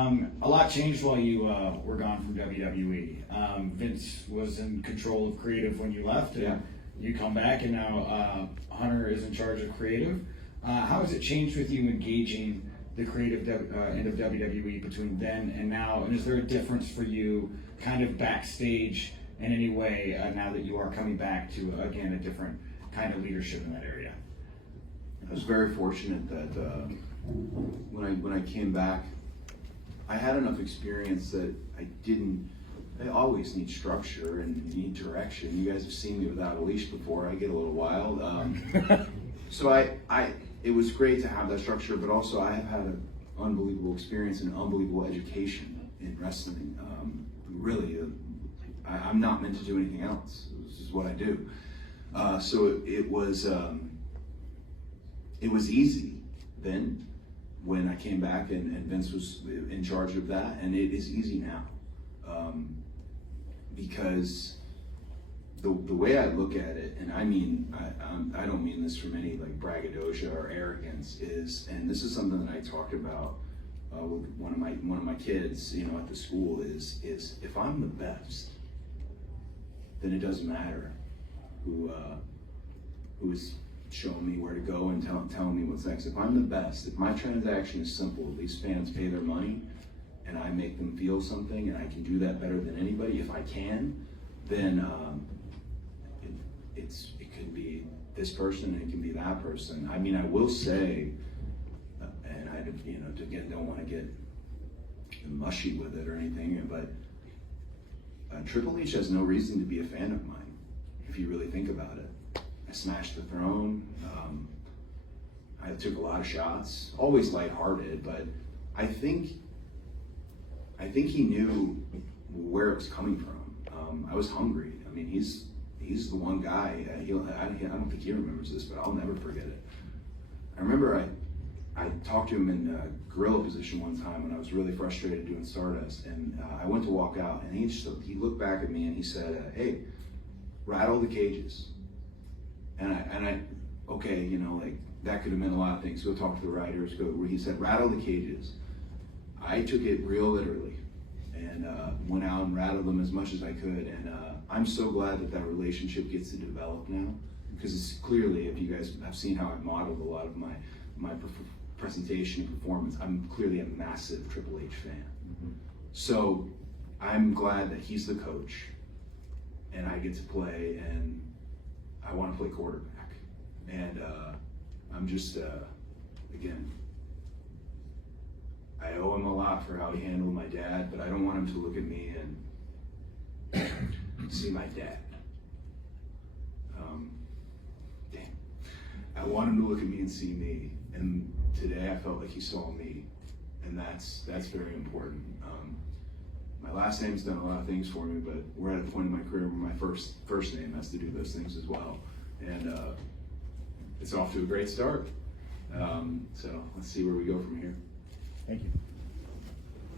A lot changed while you were gone from WWE. Vince was in control of creative when you left, and Yeah. you come back, and now Hunter is in charge of creative. How has it changed with you engaging the creative end of WWE between then and now? And is there a difference for you kind of backstage in any way now that you are coming back to, again, a different kind of leadership in that area? I was very fortunate that when I came back, I had enough experience that I always need structure and need direction. You guys have seen me without a leash before. I get a little wild. So it was great to have that structure, but also I have had an unbelievable experience and unbelievable education in wrestling. Really, I'm not meant to do anything else. This is what I do. So it was easy then when I came back and Vince was in charge of that, and it is easy now because the way I look at it, and I mean I don't mean this from any like braggadocio or arrogance, and this is something that I talked about with one of my kids, at the school, is if I'm the best, then it doesn't matter who's showing me where to go and telling me what's next. If I'm the best, if my transaction is simple, these fans pay their money, and I make them feel something, and I can do that better than anybody, if I can, then it could be this person, and it can be that person. I mean, I will say, and I again don't want to get mushy with it or anything, but Triple H has no reason to be a fan of mine, if you really think about it. I smashed the throne. I took a lot of shots, always lighthearted, but I think he knew where it was coming from. I was hungry. I mean, he's the one guy. I don't think he remembers this, but I'll never forget it. I remember I talked to him in a gorilla position one time when I was really frustrated doing Stardust, and I went to walk out, and he looked back at me and he said, "Hey, rattle the cages." And I okay, like that could have meant a lot of things. Go talk to the writers. Where he said, "Rattle the cages." I took it real literally, and went out and rattled them as much as I could. And I'm so glad that relationship gets to develop now, because it's clearly, if you guys have seen how I modeled a lot of my presentation and performance, I'm clearly a massive Triple H fan. Mm-hmm. So I'm glad that he's the coach, and I get to play, and I want to play quarterback. And I'm just, again, I owe him a lot for how he handled my dad, but I don't want him to look at me and see my dad. Damn. I want him to look at me and see me. And today I felt like he saw me, and that's very important. My last name's done a lot of things for me, but we're at a point in my career where my first name has to do those things as well. And it's off to a great start. So let's see where we go from here. Thank you.